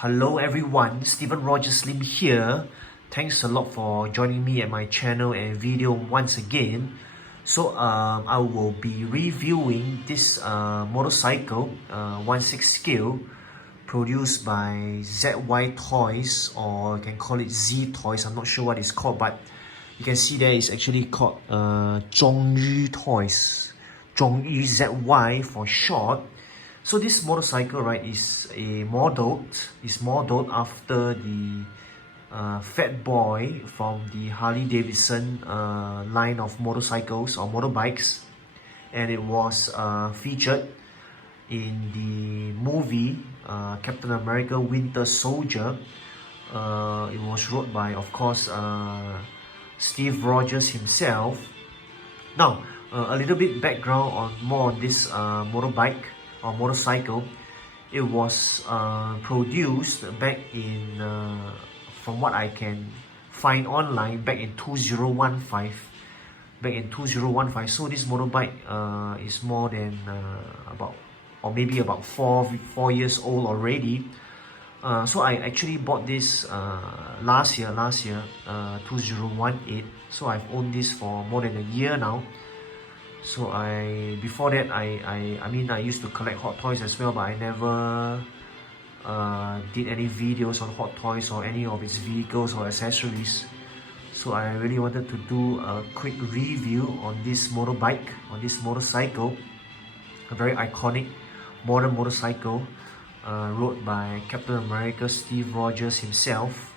Hello everyone, Stephen Rogers Lim here. Thanks a lot for joining me at my channel and video once again. I will be reviewing this motorcycle, 16 scale, produced by ZYTOYS, or you can call it ZYTOYS. I'm not sure what it's called, but you can see there it's actually called ZYTOYS, Zhongyu ZY for short. So this motorcycle, right, is modeled after the Fat Boy from the Harley Davidson line of motorcycles or motorbikes, and it was featured in the movie Captain America Winter Soldier. It was wrote by, of course, Steve Rogers himself. Now, a little bit background on this motorbike or motorcycle. It was produced back in, from what I can find online, back in 2015. So this motorbike is more than maybe about four years old already. So I actually bought this last year, 2018. So I've owned this for more than a year now. So before that, I used to collect Hot Toys as well, but I never did any videos on Hot Toys or any of its vehicles or accessories. So I really wanted to do a quick review on this motorbike, on this motorcycle, a very iconic modern motorcycle, rode by Captain America Steve Rogers himself,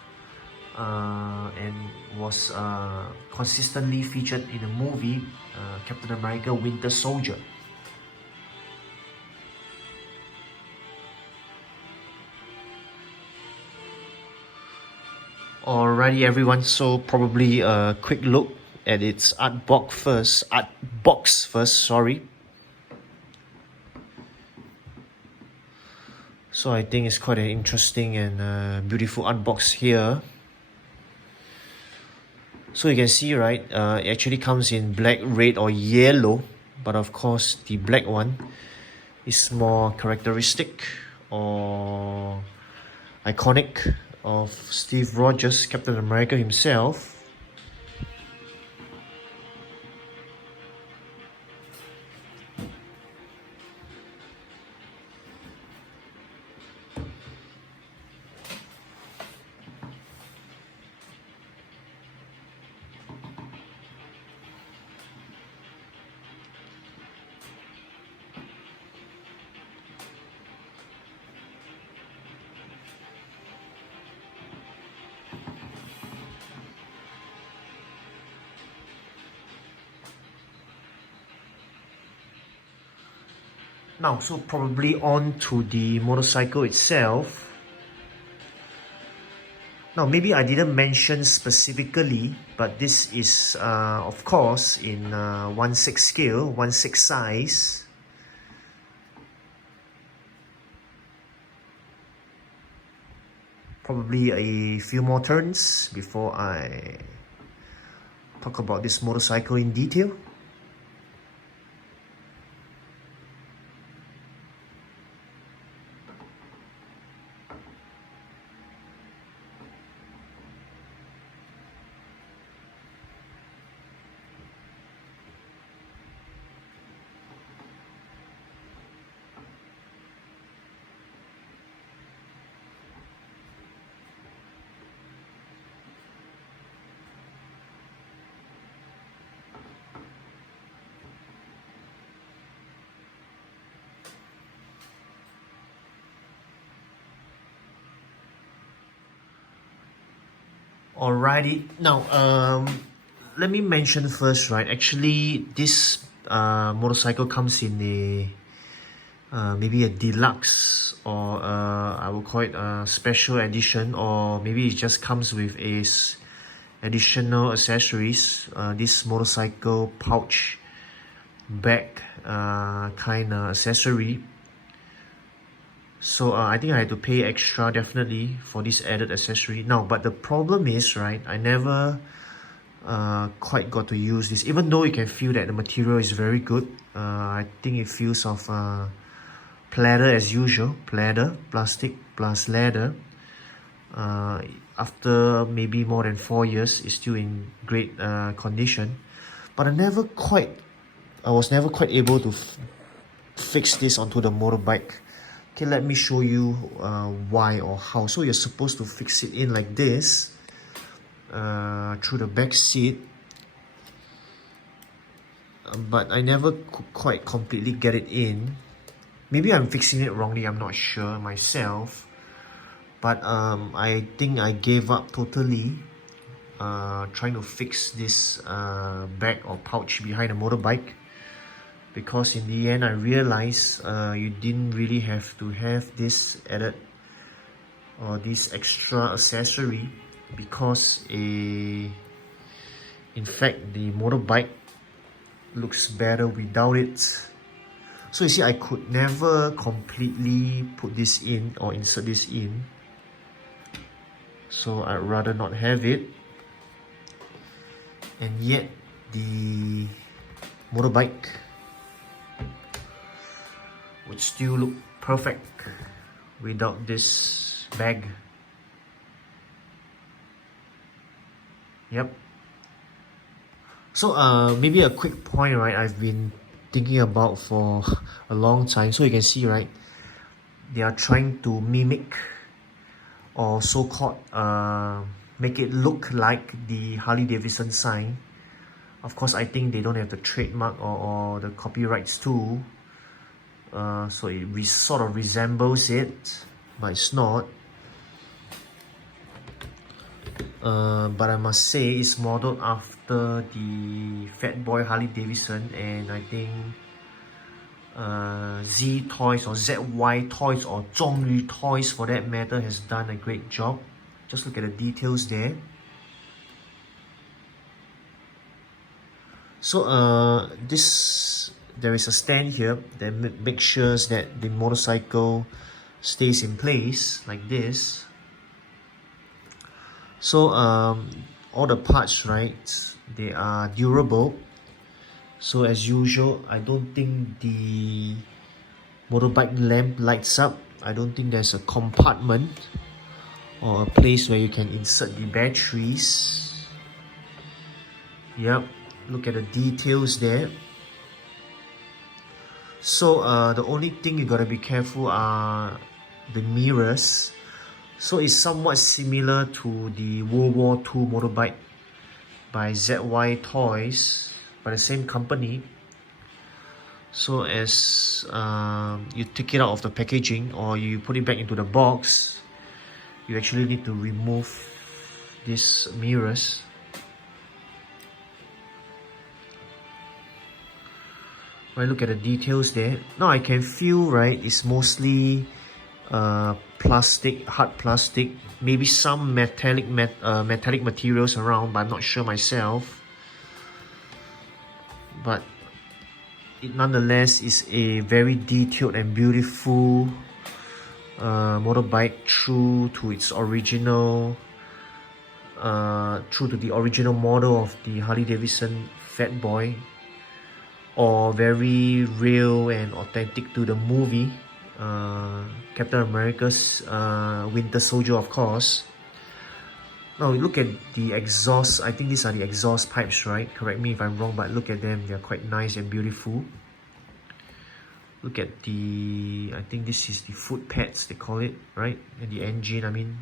and was consistently featured in the movie Captain America Winter Soldier. Alrighty everyone, so probably a quick look at its art box first, sorry. So I think it's quite an interesting and beautiful art box here. So you can see, right, it actually comes in black, red or yellow, but of course the black one is more characteristic or iconic of Steve Rogers, Captain America himself. Now, so probably on to the motorcycle itself. Now, maybe I didn't mention specifically, but this is, of course, in 16 scale, 16 size. Probably a few more turns before I talk about this motorcycle in detail. Alrighty, now let me mention first, right? Actually, this motorcycle comes in a maybe a deluxe, or I will call it a special edition, or maybe it just comes with additional accessories. This motorcycle pouch bag kind of accessory. So I think I had to pay extra, definitely, for this added accessory. Now, but the problem is, right, I never quite got to use this. Even though you can feel that the material is very good, I think it feels of pleather as usual. Pleather, plastic plus leather. uh, after maybe more than 4 years, it's still in great condition. But I was never quite able to fix this onto the motorbike. Okay, let me show you why or how. So you're supposed to fix it in like this through the back seat, but I never could quite completely get it in. Maybe I'm fixing it wrongly, I'm not sure myself. But I think I gave up totally trying to fix this bag or pouch behind the motorbike, because in the end I realized you didn't really have to have this added or this extra accessory, because in fact the motorbike looks better without it. So you see, I could never completely put this in or insert this in, so I'd rather not have it. And yet the motorbike would still look perfect without this bag. Yep. So maybe a quick point, right, I've been thinking about for a long time. So you can see, right, they are trying to mimic or so-called make it look like the Harley Davidson sign. Of course, I think they don't have the trademark or the copyrights too, so it sort of resembles it, but it's not. But I must say it's modeled after the Fat Boy Harley Davidson, and I think ZYTOYS or ZYTOYS or ZYTOYS for that matter has done a great job. Just look at the details there. So there is a stand here that makes sure that the motorcycle stays in place like this. So all the parts, right, they are durable. So as usual, I don't think the motorbike lamp lights up. I don't think there's a compartment or a place where you can insert the batteries. Yep, look at the details there. So the only thing you gotta be careful are the mirrors. So it's somewhat similar to the World War II motorbike by ZYTOYS, by the same company. So as you take it out of the packaging or you put it back into the box, you actually need to remove these mirrors. Right, look at the details there. Now I can feel, right, it's mostly plastic, hard plastic, maybe some metallic materials around, but I'm not sure myself. But it nonetheless is a very detailed and beautiful motorbike, true to its original, true to the original model of the Harley Davidson Fat Boy, or very real and authentic to the movie Captain America's Winter Soldier, of course. Now look at the exhaust. I think these are the exhaust pipes, right? Correct me if I'm wrong, but look at them. They're quite nice and beautiful. Look at the, I think this is the foot pads, they call it, right? And the engine, I mean,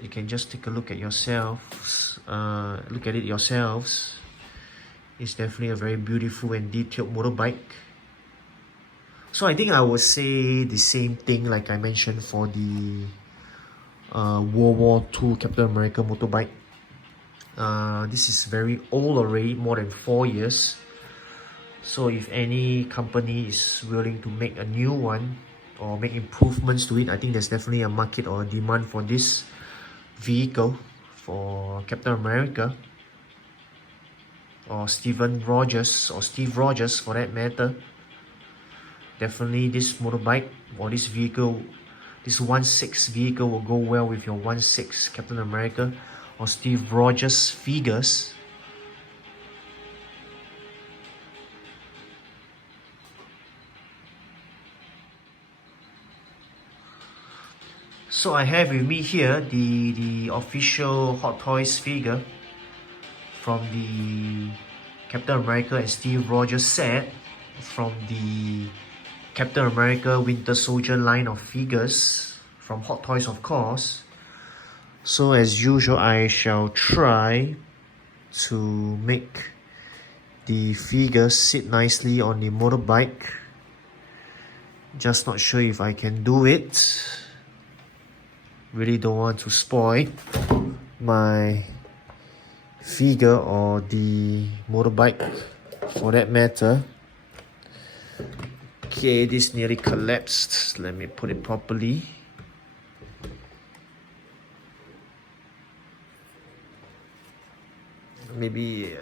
you can just take a look at yourselves. Look at it yourselves. It's definitely a very beautiful and detailed motorbike. So I think I would say the same thing like I mentioned for the World War II Captain America motorbike. This is very old already, more than 4 years. So if any company is willing to make a new one or make improvements to it, I think there's definitely a market or a demand for this vehicle for Captain America, or Steve Rogers for that matter. Definitely this motorbike or this vehicle, this 1/6 vehicle will go well with your 1/6 Captain America or Steve Rogers figures. So I have with me here the official Hot Toys figure from the Captain America and Steve Rogers set from the Captain America Winter Soldier line of figures from Hot Toys, of course. So as usual, I shall try to make the figure sit nicely on the motorbike. Just not sure if I can do it. Really don't want to spoil my figure or the motorbike for that matter. Okay, this nearly collapsed. Let me put it properly. Maybe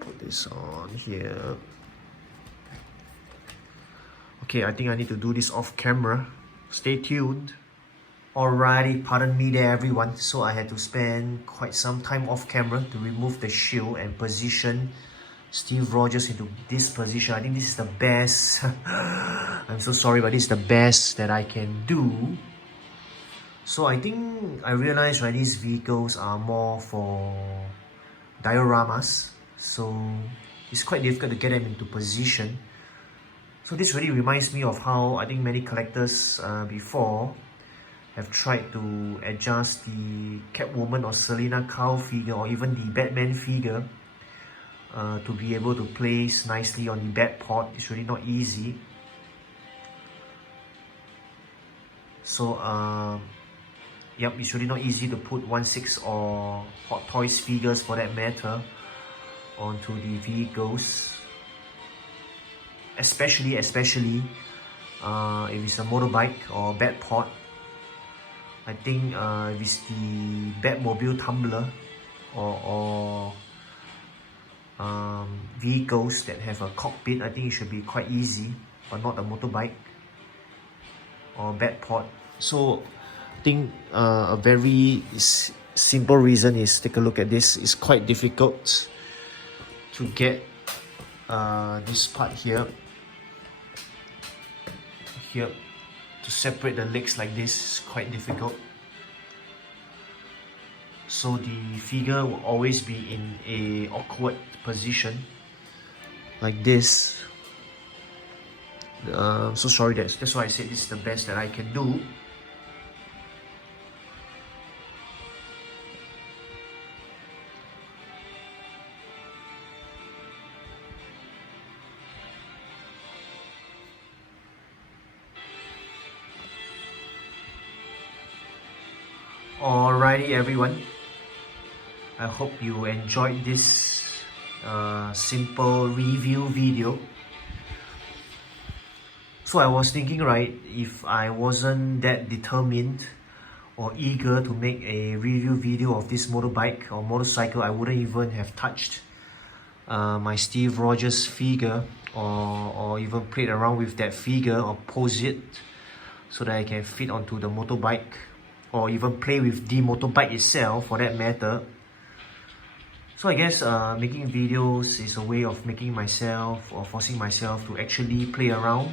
put this on here. Okay, I think I need to do this off camera. Stay tuned. Alrighty, pardon me there everyone. So I had to spend quite some time off camera to remove the shield and position Steve Rogers into this position. I think this is the best. I'm so sorry, but this is the best that I can do. So I think I realized, right, these vehicles are more for dioramas. So it's quite difficult to get them into position. So this really reminds me of how I think many collectors before have tried to adjust the Catwoman or Selena Kyle figure or even the Batman figure to be able to place nicely on the back port. It's really not easy. So yep, it's really not easy to put 1/6 or Hot Toys figures for that matter onto the vehicles. Especially if it's a motorbike or bad port. I think if it's the Batmobile tumbler or vehicles that have a cockpit, I think it should be quite easy, but not a motorbike or bad port. So I think a very simple reason is, take a look at this. It's quite difficult to get this part here to separate the legs like this. Is quite difficult. So the figure will always be in a awkward position like this. So sorry, that's why I said this is the best that I can do. Alrighty everyone, I hope you enjoyed this simple review video. So I was thinking, right, if I wasn't that determined or eager to make a review video of this motorbike or motorcycle, I wouldn't even have touched my Steve Rogers figure or even played around with that figure or pose it so that I can fit onto the motorbike, or even play with the motorbike itself for that matter. So I guess making videos is a way of making myself or forcing myself to actually play around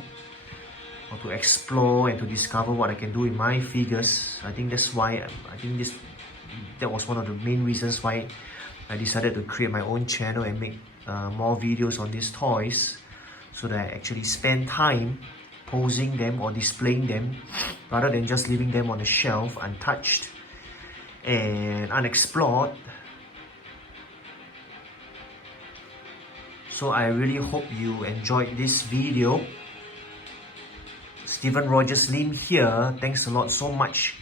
or to explore and to discover what I can do in my figures. I think that's why that was one of the main reasons why I decided to create my own channel and make more videos on these toys, so that I actually spend time posing them or displaying them rather than just leaving them on the shelf untouched and unexplored. So I really hope you enjoyed this video. Steven Rogers Lim here. Thanks a lot so much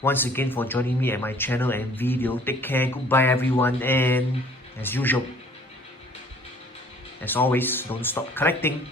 once again for joining me at my channel and video. Take care, goodbye everyone, and as usual, as always, don't stop collecting.